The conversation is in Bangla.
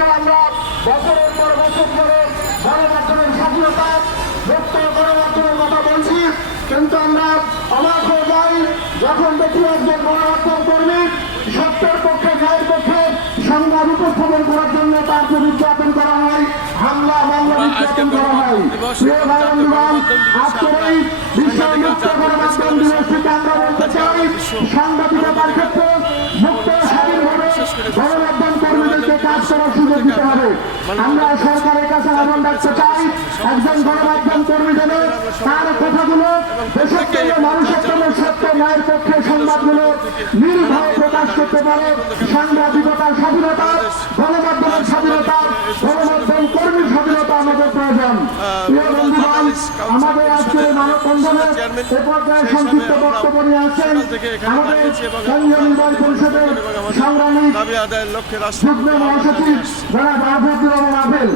যে আমরা বছরের পর বছর ধরে গণমাধ্যমের স্বাধীনতা, মুক্ত গণমাধ্যমের কথা বলছি, কিন্তু আমরা অবাক হয়ে যাই যখন দেখি একজন গণমাধ্যম কর্মী সত্যের পক্ষে, ন্যায়ের পক্ষে সংবাদ উপস্থাপন করার জন্য তারকে নির্যাতন করা হয়, হামলা মামলা নির্যাতন করা হয়। প্রিয় ভাই বন্ধুগণ, আজকের এই বিশ্ব মুক্ত গণমাধ্যম দিবস থেকে আমরা বলতে চাই, সাংবাদিকতার ক্ষেত্রে মুক্ত স্বাধীনভাবে গণমাধ্যম কর্মীদেরকে কাজ করার সুযোগ দিতে হবে। আমরা সরকারের কাছে আহ্বান রাখতে চাই, একজন গণমাধ্যম কর্মী যেন তার কথাগুলো দেশের জন্য, মানুষের জন্য সত্য ন্যায়ের পক্ষে সংবাদগুলো নির্ভয়ে প্রকাশ করতে পারে। সাংবাদিকতার স্বাধীনতা, গণমাধ্যমের স্বাধীনতা, গণমাধ্যম কর্মীর স্বাধীনতা আমাদের প্রয়োজন। প্রিয় বন্ধুগণ, আমাদের আজকে মানববন্ধনের এ পর্যায়ে সংক্ষিপ্ত বক্তব্য নিয়ে আসছেন আমাদের কেন্দ্রীয় নির্বাহী পরিষদের সংগ্রামী যুগ্ম মহাসচিব জনাব আফেদুর রহমান আফেল।